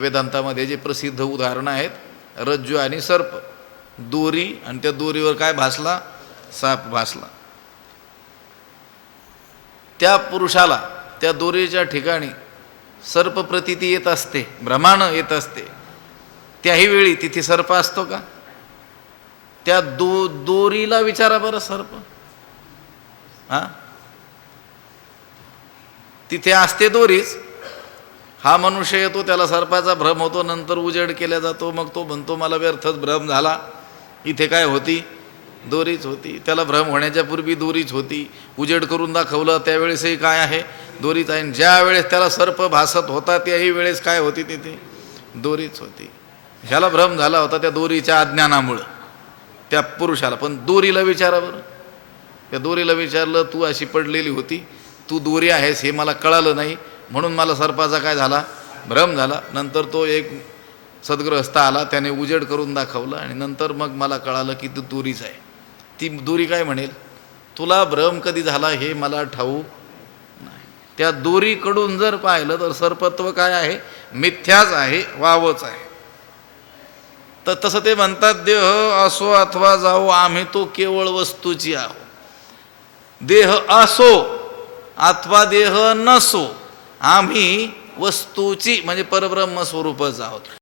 वेदांतामध्ये जे प्रसिद्ध उदाहरणं आहेत रज्जू आणि सर्प. दोरी आणि त्या दोरीवर काय भासला? साप भासला. त्या पुरुषाला त्या दोरीच्या ठिकाणी सर्प प्रतीती येत असते भ्रमाण येत असते. त्याही वेळी तिथे सर्प असतो का? त्या दो दोरीला विचारा बरं सर्प. हा? तिथे असते दोरीच हा मनुष्य येतो त्याला सर्पाचा भ्रम होतो नंतर उजेड केला जातो मग तो म्हणतो मला व्यर्थच भ्रम झाला. इथे काय होती? दोरीच होती. त्याला भ्रम होण्याच्या पूर्वी दोरीच होती. उजेड करून दाखवलं त्यावेळेसही काय आहे? दोरीच आहे. आणि ज्या वेळेस त्याला सर्प भासत होता त्याही वेळेस काय होती तिथे? दोरीच होती. ह्याला भ्रम झाला होता त्या दोरीच्या अज्ञानामुळं. त्या पुरुषाला. पण दोरीला विचारा बरं. त्या दोरीला विचारलं तू अशी पडलेली होती? तू दोरी आहेस हे मला कळालं नाही. म्हणून मला सर्पाचा काय झाला? भ्रम झाला. नंतर तो एक सद्ग्रहस्थ आला त्याने उजेड करून दाखवलं आणि नंतर मग मला कळालं की तू दोरीच आहे. ती दोरी काय म्हणेल? तुला भ्रम कधी झाला हे मला ठाऊ नाही. त्या दोरीकडून जर पाहिलं तर सर्पत्व काय आहे? मिथ्याच आहे वावच आहे. तर तसं ते म्हणतात देह असो अथवा जाओ आम्ही तो केवळ वस्तूची आहो देह असो अथवा देह नसो आम्ही वस्तूची म्हणजे परब्रह्म स्वरूपच आहोत.